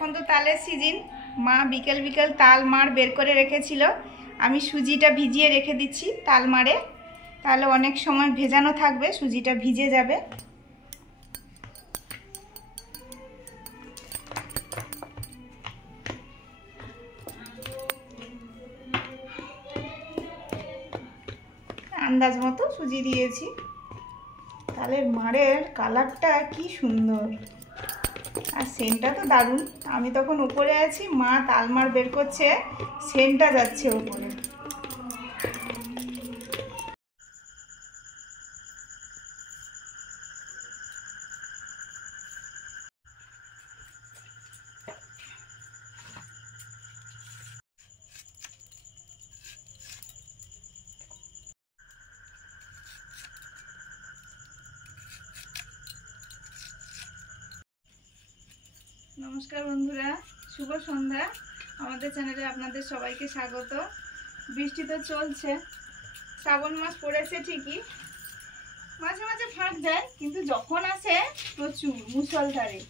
এখন তো তালের সিজন। মা বিকেল বিকেল তাল মাড় বের করে রেখেছিল, আমি সুজিটা ভিজিয়ে রেখে দিচ্ছি তাল মাড়ে, তাহলে অনেক সময় ভেজানো থাকবে, সুজিটা ভিজে যাবে। আন্দাজ মতো সুজি দিয়েছি। তালের মাড়ের কালারটা কি সুন্দর, আর সেন্টটা তো দারুণ। আমি তখন উপরে আছি, মা তালমাড় বের করছে, সেন্টটা যাচ্ছে উপরে। নমস্কার বন্ধুরা, শুভ সন্ধ্যা। আমাদের চ্যানেলে আপনাদের সবাইকে স্বাগত। বৃষ্টি তো চলছে, শ্রাবণ মাস পড়েছে ঠিকই, মাঝে মাঝে ফাঁক যায়, কিন্তু যখন আসে প্রচুর মুষলধারে।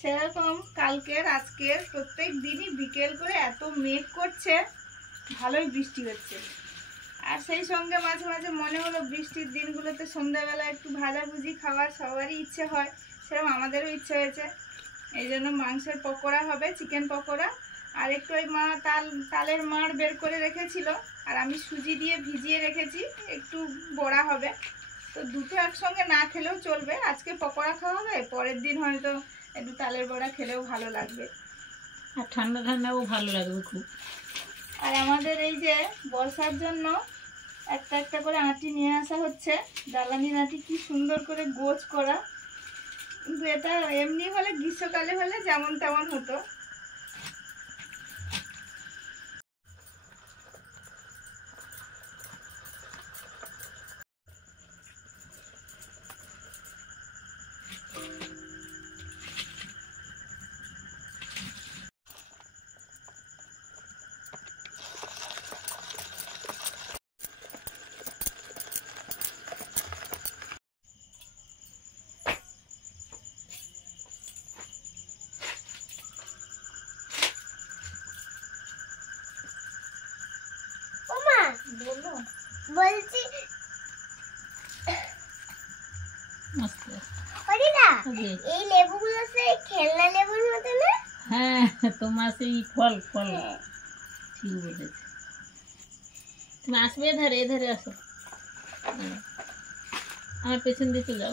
সেরকম কালকের আজকের প্রত্যেক দিনই বিকেল করে এত মেঘ করছে, ভালোই বৃষ্টি হচ্ছে। আর সেই সঙ্গে মাঝে মাঝে মনে হলো বৃষ্টির দিনগুলোতে সন্ধ্যাবেলা একটু ভাজাভুজি খাওয়ার সবারই ইচ্ছে হয়, সেরকম আমাদেরও ইচ্ছে হয়েছে। এই জন্য মাংসের পকোড়া হবে, চিকেন পকোড়া। আর একটু ওই মা তালের মাড় বের করে রেখেছিল, আর আমি সুজি দিয়ে ভিজিয়ে রেখেছি, একটু বড়া হবে। তো দুটো একসঙ্গে না খেলেও চলবে, আজকে পকোড়া খাওয়া হবে, পরের দিন হয়তো একটু তালের বড়া খেলেও ভালো লাগবে, আর ঠান্ডা ঠান্ডাও ভালো লাগবে খুব। আর আমাদের এই যে বর্ষার জন্য একটা একটা করে আঁটি নিয়ে আসা হচ্ছে, জ্বালানির আঁটি, কি সুন্দর করে গোছ করা। কিন্তু এটা এমনি হলে, গ্রীষ্মকালে হলে যেমন তেমন হতো। বলছি এই লেবুগুলো সেই খেলনা লেবুর মতো না? হ্যাঁ, তোমার সেই ফল ফল ঠিক বলেছে। তুমি আসবে এধারে, এধারে আসো, আমার পেছন দিয়ে চলে যাও।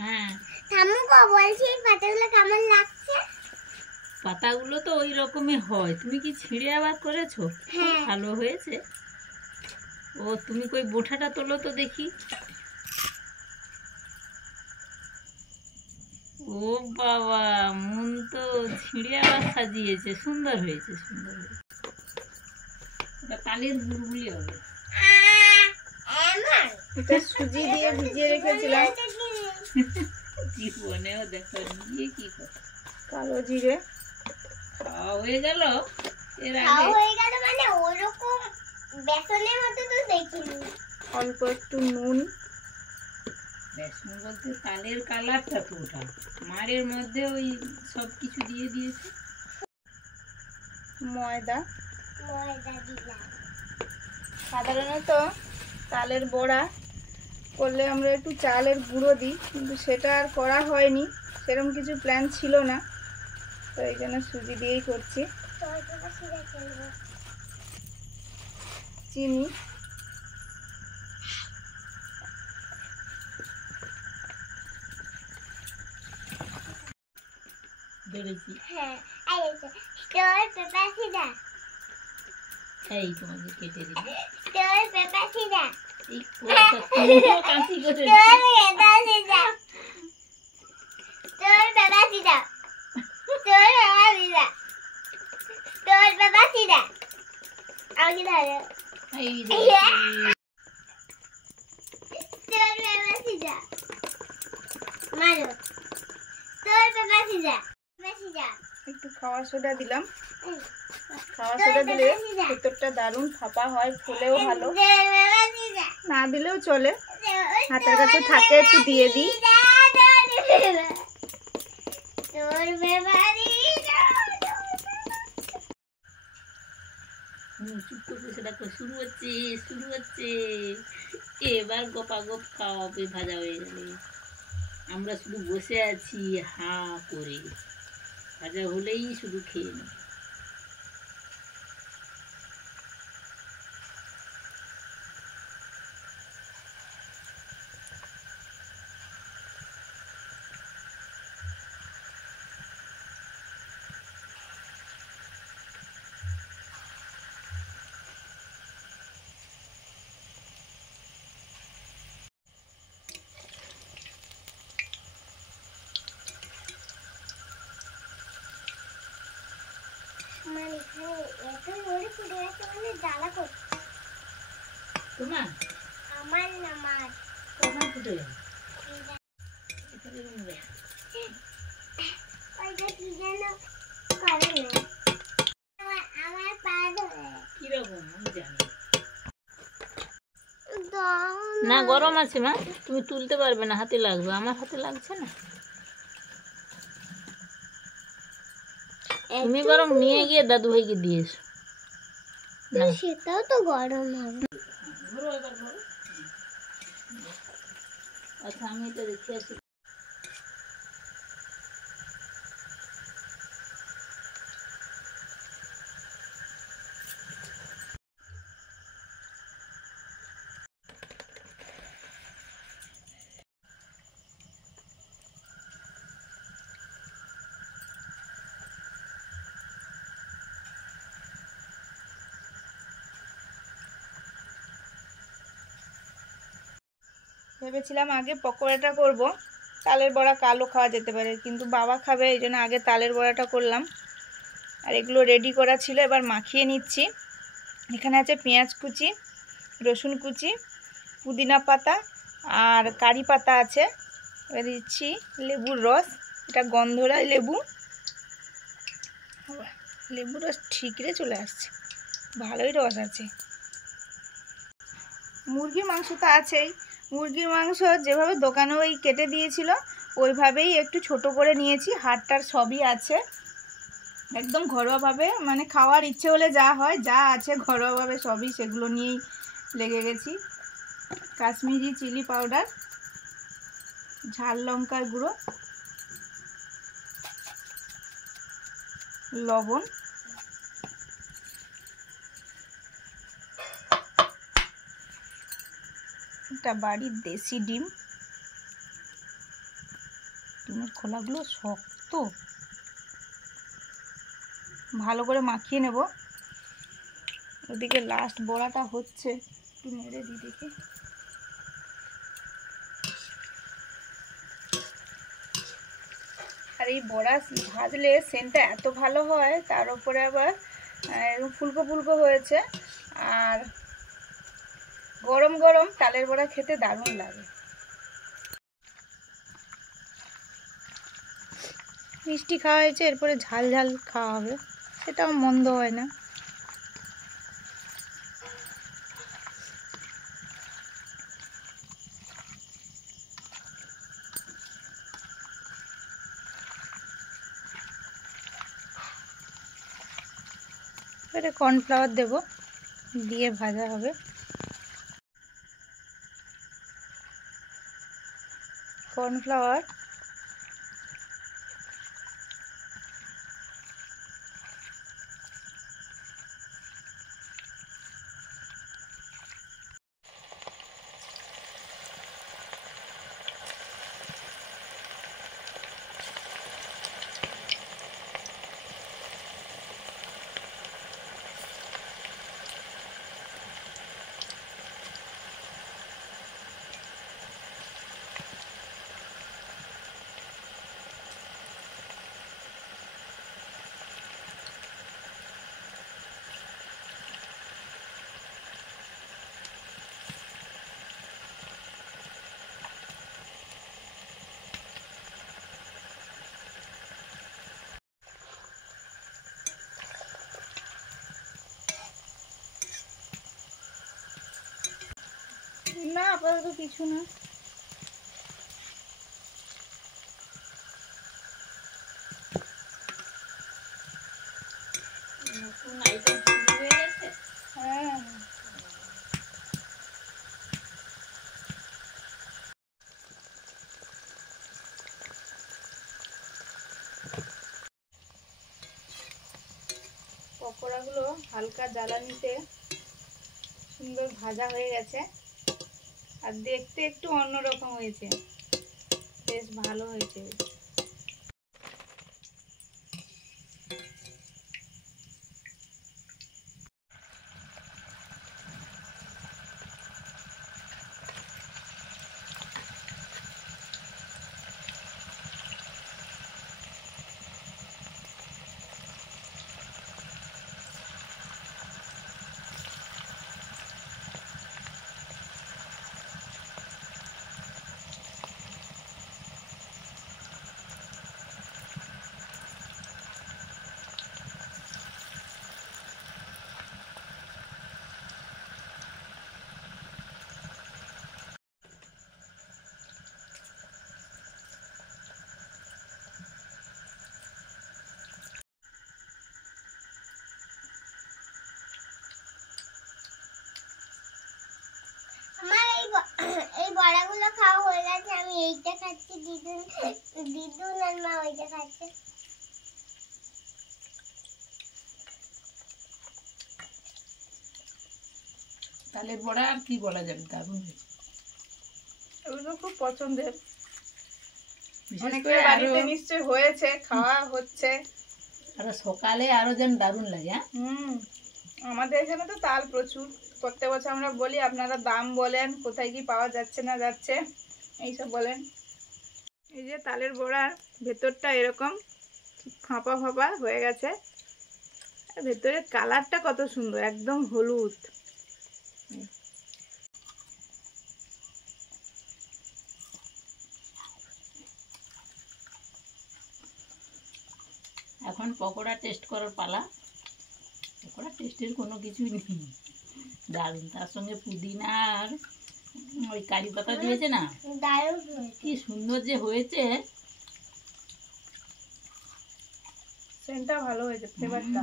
হ্যাঁ, ঠাম্মুকে বলছি এই পাতাগুলো কেমন লাগছে? পাতাগুলো তো ওই রকমই হয়, তুমি কি ছিঁড়ে আবার করেছো? হ্যাঁ, ভালো হয়েছে। ও তুমি কই বোঁঠাটা তোলো তো দেখি। ও বাবা, মন তো ছিঁড়ে আবার সাজিয়েছে, সুন্দর হয়েছে, সুন্দর হয়েছে। এটা তালের বুলবুলি হবে। এটা সুজি দিয়ে ভিজিয়ে রেখেছিলাম, জীবনেও দেখো নিয়ে কি কথা। কালো জিরে খাওয়া হয়ে গেল এর খাওয়া আগে। হয়ে গেল মানে ওরকম বেসনের মতো তো দেখিনি। অল্প একটু নুন, বেসন বলতে তালের কালারটা তো ওটা, মাড়ের মধ্যে ওই সব কিছু দিয়ে দিয়েছে। ময়দা। ময়দা দিলাম। সাধারণত তালের বড়া করলে আমরা একটু চালের গুঁড়ো দিই, কিন্তু সেটা আর করা হয়নি, সেরকম কিছু প্ল্যান ছিল না, তো এই জন্য সুজি দিয়েই করছি। চিনি, ধরেছি। হ্যাঁ, এই তো স্টোর পেপার সিদা। এই তোমাকে কেটে দিবি। স্টোর পেপার সিদা। এই পুরোটা তুমিও কাঁচি করে স্টোর পেপার সিদা। স্টোর পেপার সিদা। স্টোর পেপার সিদা। স্টোর পেপার সিদা। আগে ধরো। এই স্টোর পেপার সিদা। মারো। স্টোর পেপার সিদা। পেপার সিদা। একটু খাওয়া সোডা দিলাম, খাওয়া সোডা দিলে ভেতরটা দারুণ ফাঁপা হয়, ফুলেও ভালো। না দিলেও চলে, হাতের কাছে থাকে একটু দিয়ে দিই। চলবে বাড়ি চুপ করে সেটা তো শুরু হচ্ছে শুরু হচ্ছে। এবার গোপাগোপ খাওয়াবে ভাজা হয়ে গেলে। আমরা শুধু বসে আছি হা করে, ভাজা হলেই শুধু খেয়ে নেব। আমার এখানে এত জোরে ফুটে গেছে মানে জ্বালা করছে। তোমার আমার না মার কখন ফুটে গেল? ওইটা কি যেন করে না আমার পা ধরে কিরকম আমি জানি দাও না। গরম আছে মা, তুমি তুলতে পারবে না, হাতে লাগবে। আমার হাতে লাগছে না। তুমি বরং নিয়ে গিয়ে দাদু ভাইকে দিয়ে এসো। না সেটাও তো গরম হবে। আচ্ছা আমি এটা দেখে আসি। ভেবেছিলাম আগে পকোড়াটা করব, তালের বড়া কালো খাওয়া যেতে পারে, কিন্তু বাবা খাবে এই জন্য আগে তালের বড়াটা করলাম। আর এগুলো রেডি করা ছিল, এবার মাখিয়ে নিচ্ছি। এখানে আছে পেঁয়াজ কুচি, রসুন কুচি, পুদিনা পাতা আর কারি পাতা আছে। এবার দিচ্ছি লেবুর রস, এটা গন্ধরাজ লেবু। লেবুর রস ঠিকরে চলে আসছে, ভালোই রস আছে। মুরগির মাংস তো আছেই। মুরগির মাংস যেভাবে দোকানে ওই কেটে দিয়েছিল ওইভাবেই একটু ছোট করে নিয়েছি। হাড়টার সবই আছে, একদম ঘরোয়াভাবে, মানে খাওয়ার ইচ্ছে হলে যা হয় যা আছে ঘরোয়াভাবে সবই সেগুলো নিয়েই লেগে গেছি। কাশ্মীরি চিলি পাউডার, ঝাল লঙ্কার গুঁড়ো, লবণ, একটা বাড়ির দেশি ডিম। ডিমের খোলাগুলো শক্ত, ভালো করে মাখিয়ে নেব। ওদিকে লাস্ট বড়াটা হচ্ছে, একটু নেড়ে দিই দেখি। আর এই বড়া ভাজলে সেন্টটা এত ভালো হয়, তার উপরে আবার ফুলকো ফুলকো হয়েছে। আর গরম গরম তালের বড়া খেতে দারুণ লাগে। মিষ্টি খাওয়া হয়েছে, এরপরে ঝাল ঝাল খাওয়া হবে, সেটাও মন্দ হয় না। এবারে কর্নফ্লাওয়ার দেব, দিয়ে ভাজা হবে। কর্নফ্লাওয়ার, না আপাতত কিছু না। পকোড়াগুলো হালকা জ্বালানিতে সুন্দর ভাজা হয়ে গেছে, আর দেখতে একটু অন্যরকম হয়েছে, বেশ ভালো হয়েছে। আমার এই বড়াগুলো খাওয়া হয়ে গেছে, আমি এইটা খাচ্ছি, দিদুন আর মা ওইটা খাচ্ছে। তালের বড়া আর কি বলা যাবে, দারুণ হয়েছে। এগুলো খুব পছন্দের, বিশেষ অনেকের করে আরো বাড়িতে নিশ্চয় হয়েছে, খাওয়া হচ্ছে। আরো সকালে আরো যেন দারুণ লাগে। আমাদের এখানে তো তাল প্রচুর, প্রত্যেক বছর আমরা বলি, আপনারা দাম বলেন, কোথায় কি পাওয়া যাচ্ছে না যাচ্ছে এইসব বলেন। এই যে তালের বড়ার ভেতরটা এরকম ফাঁপা ফাঁপা হয়ে গেছে, আর ভেতরের কালারটা কত সুন্দর, একদম হলুদ। এখন পকোড়া টেস্ট করার পালা। পকোড়া টেস্টের কোনো কিছুই নেই, দারুণ। তার সঙ্গে পুদিনা আর ওই কারি পাতা দিয়েছে না, দারুণ হয়েছে। কি সুন্দর যে হয়েছে। সেন্টটা ভালো হয়েছে, ফ্লেভারটা।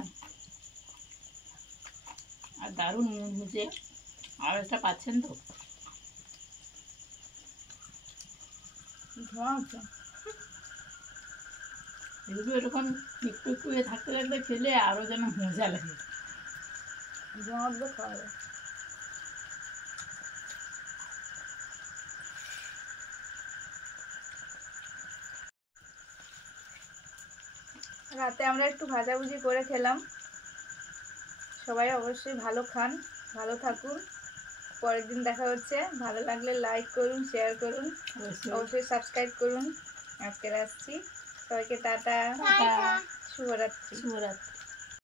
আর দারুণ মুচমুচে। আর একটা পাচ্ছেন তো, ধোঁয়া হচ্ছে। এগুলো এরকম একটু একটু থাকতে থাকতে খেলে আরো যেন মজা লাগে। ধোঁয়া উঠবে, খাওয়া যায়। রাতে আমরা একটু ভাজাভুজি করে খেলাম। সবাই অবশ্যই ভালো খান, ভালো থাকুন। পরের দিন দেখা হচ্ছে। ভালো লাগলে লাইক করুন, শেয়ার করুন, অবশ্যই সাবস্ক্রাইব করুন। আজকে আসছি, সবাইকে টাটা, টাটা। শুভরাত্রি। শুভরাত্রি।